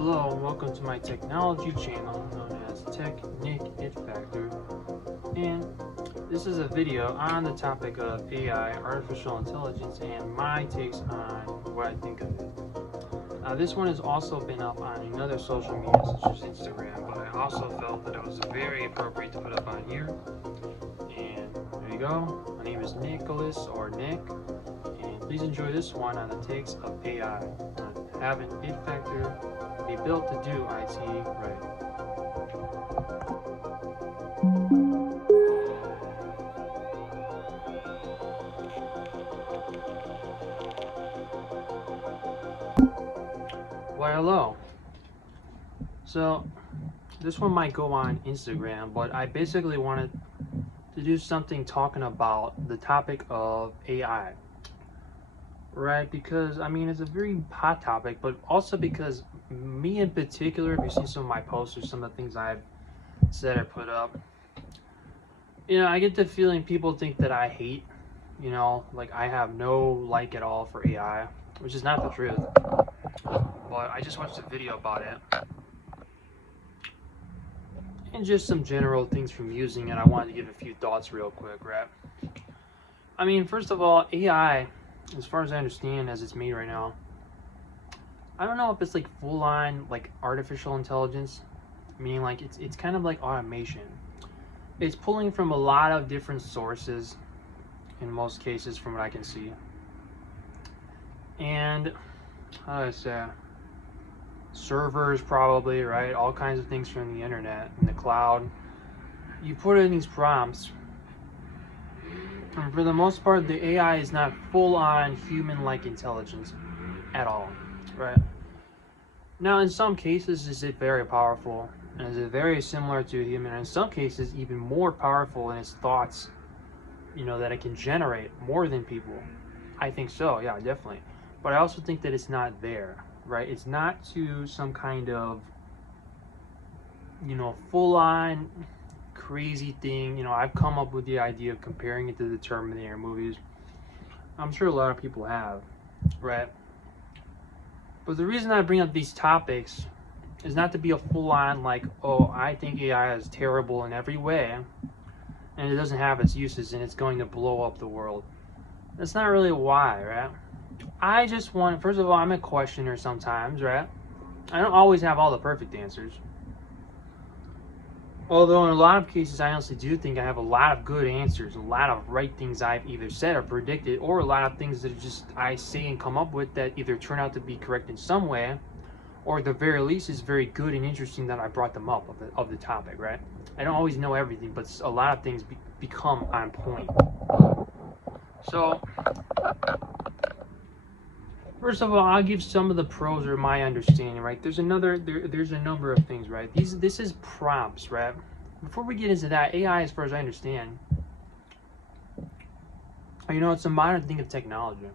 Hello and welcome to my technology channel known as Tech Nick It Factor, and this is a video on the topic of AI, artificial intelligence, and my takes on what I think of it. This one has also been up on another social media such as Instagram, but I also felt that it was very appropriate to put up on here. And there you go. My name is Nicholas or Nick, and please enjoy this one on the takes of AI, on having it factor be built to do IT right. Why hello. So this one might go on Instagram, but I basically wanted to do something talking about the topic of AI. Right, because I mean it's a very hot topic, but also because me in particular, if you see some of my posts or some of the things I've said or put up, I get the feeling people think that I hate, like I have no like at all for AI, which is not the truth. But I just watched a video about it and just some general things from using it. I wanted to give a few thoughts real quick, right? I mean, first of all, AI, as far as I understand, as it's made right now, I don't know if it's like full on like artificial intelligence, meaning like it's kind of like automation. It's pulling from a lot of different sources in most cases from what I can see. And how do I say, servers probably, right? All kinds of things from the internet and the cloud. You put in these prompts, and for the most part the AI is not full on human like intelligence at all, right? Now in some cases is it very powerful and is it very similar to a human, in some cases even more powerful in its thoughts, that it can generate more than people. I think so, yeah, definitely. But I also think that it's not there, right? It's not to some kind of, full on crazy thing. I've come up with the idea of comparing it to the Terminator movies. I'm sure a lot of people have, right? But the reason I bring up these topics is not to be a full on like, oh, I think AI is terrible in every way and it doesn't have its uses and it's going to blow up the world. That's not really why, right? I just want, first of all, I'm a questioner sometimes, right? I don't always have all the perfect answers. Although in a lot of cases, I honestly do think I have a lot of good answers, a lot of right things I've either said or predicted, or a lot of things that just I say and come up with that either turn out to be correct in some way, or at the very least is very good and interesting that I brought them up of the topic, right? I don't always know everything, but a lot of things become on point. So, first of all, I'll give some of the pros or my understanding, right? There's a number of things, right? This is prompts, right? Before we get into that, AI, as far as I understand, it's a modern thing of technology.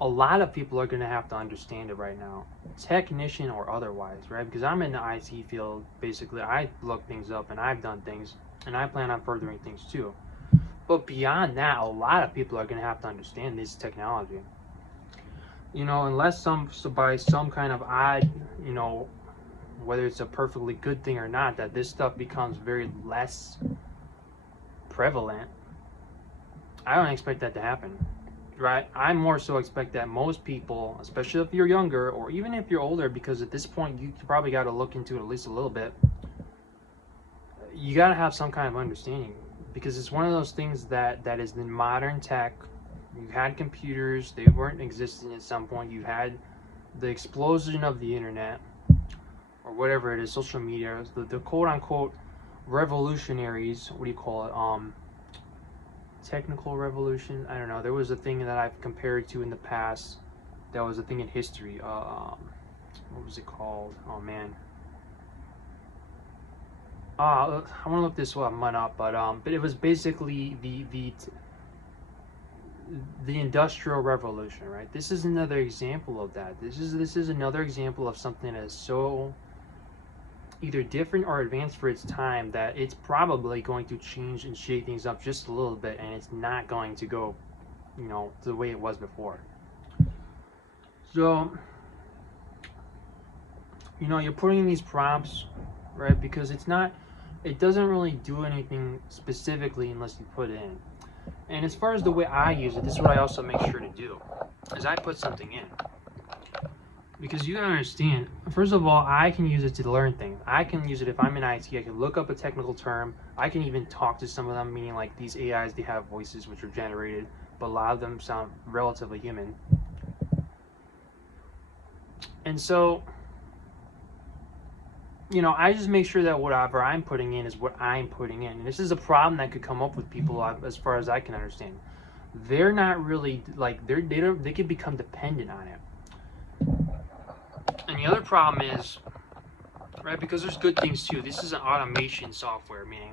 A lot of people are going to have to understand it right now, technician or otherwise, right? Because I'm in the IT field, basically. I look things up and I've done things, and I plan on furthering things too. But beyond that, a lot of people are going to have to understand this technology. Unless by some kind of odd, whether it's a perfectly good thing or not, that this stuff becomes very less prevalent, I don't expect that to happen, right? I more so expect that most people, especially if you're younger or even if you're older, because at this point you probably got to look into it at least a little bit, you got to have some kind of understanding, because it's one of those things that is in modern tech. You had computers, they weren't existing at some point. You had the explosion of the internet, or whatever it is, social media, the quote-unquote revolutionaries, what do you call it, technical revolution, I don't know, there was a thing that I've compared to in the past, that was a thing in history, what was it called, oh man, I want to look this one up, but it was basically the Industrial Revolution, right? This is another example of that. This is another example of something that is so either different or advanced for its time that it's probably going to change and shake things up just a little bit, and it's not going to go, the way it was before. So you know, you're putting in these prompts, right? Because it doesn't really do anything specifically unless you put it in. And as far as the way I use it, this is what I also make sure to do, is I put something in. Because you gotta understand, first of all, I can use it to learn things. I can use it if I'm in IT, I can look up a technical term. I can even talk to some of them, meaning like these AIs, they have voices which are generated, but a lot of them sound relatively human. And so, you know, I just make sure that whatever I'm putting in is what I'm putting in. And this is a problem that could come up with people, as far as I can understand. They're not really like they can become dependent on it. And the other problem is, right, because there's good things too. This is an automation software, meaning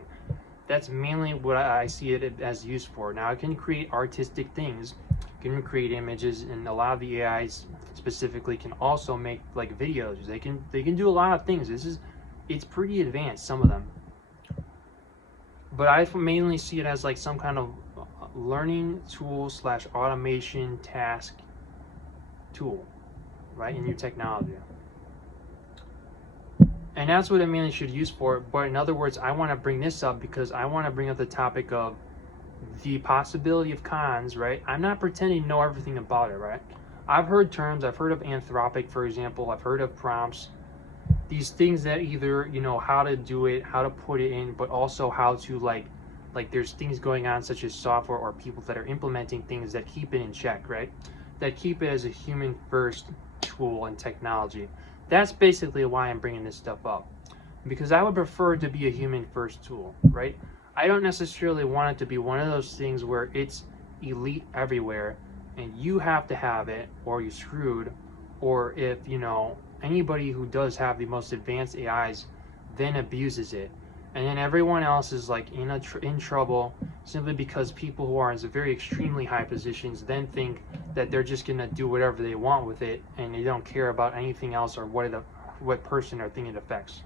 that's mainly what I see it as used for. Now, it can create artistic things, it can create images, and a lot of the AIs specifically can also make like videos. They can do a lot of things. It's pretty advanced, some of them. But I mainly see it as like some kind of learning tool slash automation task tool, right, in your technology. And that's what it mainly should use for. But in other words, I want to bring this up because I want to bring up the topic of the possibility of cons, right? I'm not pretending to know everything about it, right? I've heard terms, I've heard of Anthropic, for example, I've heard of prompts, these things that either, you know, how to do it, how to put it in, but also how to like there's things going on such as software or people that are implementing things that keep it in check, right? That keep it as a human first tool and technology. That's basically why I'm bringing this stuff up, because I would prefer it to be a human first tool, right? I don't necessarily want it to be one of those things where it's elite everywhere and you have to have it or you're screwed, or if, you know, anybody who does have the most advanced AIs then abuses it, and then everyone else is like in trouble simply because people who are in very extremely high positions then think that they're just gonna do whatever they want with it and they don't care about anything else or what person or thing it affects.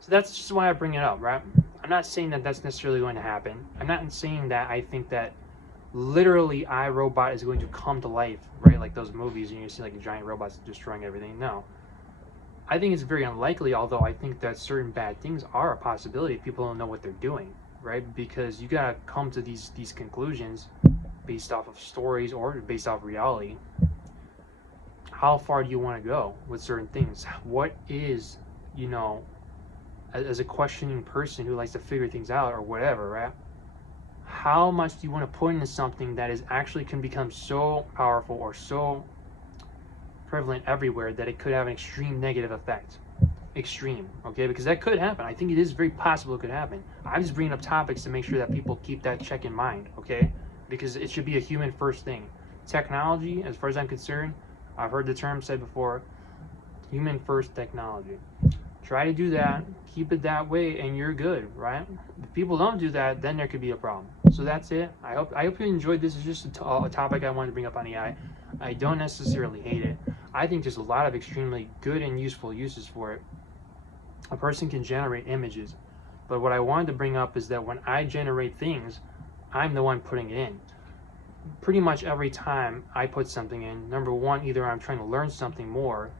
So that's just why I bring it up, right? I'm not saying that that's necessarily going to happen. I'm not saying that I think that literally iRobot is going to come to life, right? Like those movies and you see like giant robots destroying everything. No. I think it's very unlikely, although I think that certain bad things are a possibility if people don't know what they're doing, right? Because you gotta come to these conclusions based off of stories or based off reality. How far do you want to go with certain things? What is, you know, as a questioning person who likes to figure things out or whatever, right? How much do you want to put into something that is actually can become so powerful or so prevalent everywhere that it could have an extreme negative effect? Extreme, okay? Because that could happen. I think it is very possible it could happen. I'm just bringing up topics to make sure that people keep that check in mind, okay? Because it should be a human first thing. Technology, as far as I'm concerned, I've heard the term said before, human first technology. Try to do that, keep it that way, and you're good, right? If people don't do that, then there could be a problem. So that's it. I hope you enjoyed this. It's just a topic I wanted to bring up on AI. I don't necessarily hate it. I think there's a lot of extremely good and useful uses for it. A person can generate images, but what I wanted to bring up is that when I generate things, I'm the one putting it in. Pretty much every time I put something in, number one, either I'm trying to learn something more,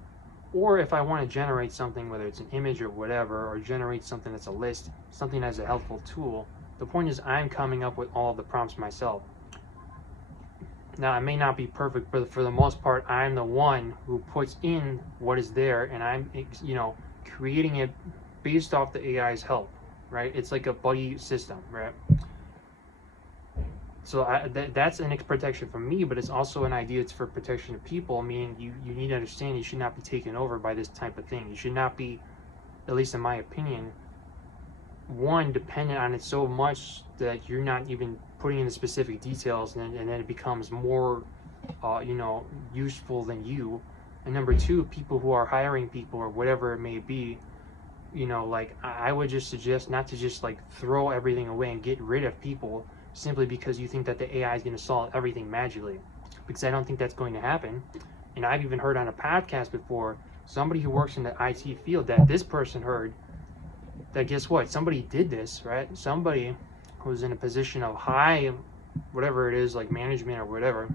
or if I want to generate something, whether it's an image or whatever, or generate something that's a list, something that's a helpful tool, the point is I'm coming up with all of the prompts myself. Now, I may not be perfect, but for the most part, I'm the one who puts in what is there, and I'm, you know, creating it based off the AI's help, right? It's like a buddy system, right? So that's an protection for me, but it's also an idea. It's for protection of people, meaning you need to understand you should not be taken over by this type of thing. You should not be, at least in my opinion, one, dependent on it so much that you're not even putting in the specific details, and then it becomes more, you know, useful than you. And number two, people who are hiring people or whatever it may be, you know, like I would just suggest not to just like throw everything away and get rid of people simply because you think that the AI is going to solve everything magically, because I don't think that's going to happen. And I've even heard on a podcast before, somebody who works in the IT field, that this person heard that, guess what, somebody did this, right? Somebody who's in a position of high, whatever it is, like management or whatever,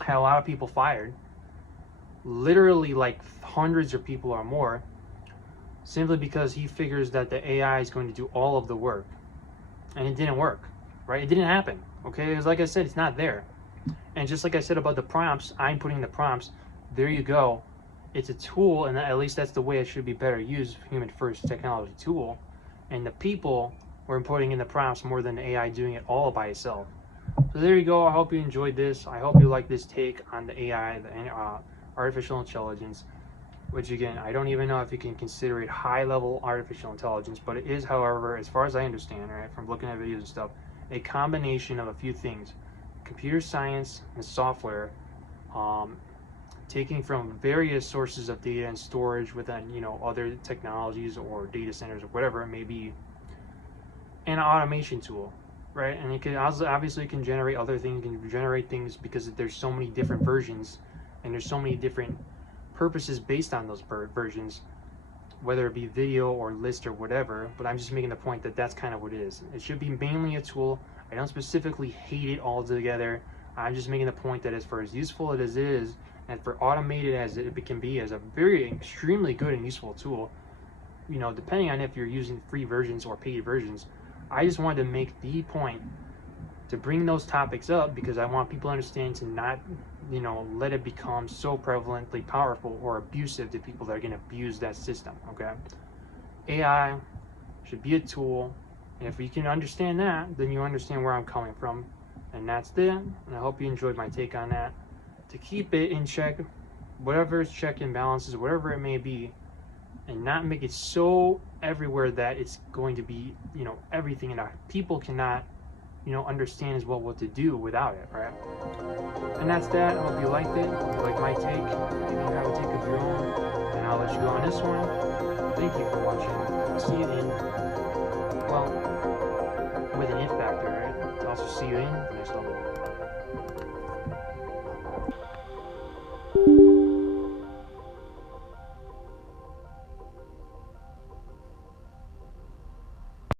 had a lot of people fired, literally like hundreds of people or more, simply because he figures that the AI is going to do all of the work. And it didn't work, right? It didn't happen, okay? Because like I said, it's not there. And just like I said about the prompts, I'm putting the prompts, there you go. It's a tool, and at least that's the way it should be better used, human first technology tool. And the people were putting in the prompts more than the AI doing it all by itself. So there you go. I hope you enjoyed this. I hope you like this take on the AI, the artificial intelligence, which again, I don't even know if you can consider it high-level artificial intelligence, but it is, however, as far as I understand, right, from looking at videos and stuff, a combination of a few things: computer science and software, taking from various sources of data and storage within, other technologies or data centers or whatever it may be, and an automation tool, right? And it can also obviously can generate other things, can generate things because there's so many different versions, and there's so many different purposes based on those versions, whether it be video or list or whatever. But I'm just making the point that that's kind of what it is. It should be mainly a tool. I don't specifically hate it altogether. I'm just making the point that as far as useful as it is, and for automated as it can be, as a very extremely good and useful tool, depending on if you're using free versions or paid versions. I just wanted to make the point to bring those topics up because I want people to understand to not, let it become so prevalently powerful or abusive to people that are going to abuse that system, okay? AI should be a tool, and if you can understand that, then you understand where I'm coming from, and that's it. And I hope you enjoyed my take on that. To keep it in check, whatever its check and balances, whatever it may be, and not make it so everywhere that it's going to be, everything, and people cannot, understand as well what to do without it, right? And that's that. I hope you liked it. Hope you like my take. Maybe you have a take of your own, and I'll let you go on this one. Thank you for watching. I'll see you in, well, with an it factor, right? I'll also see you in the next level.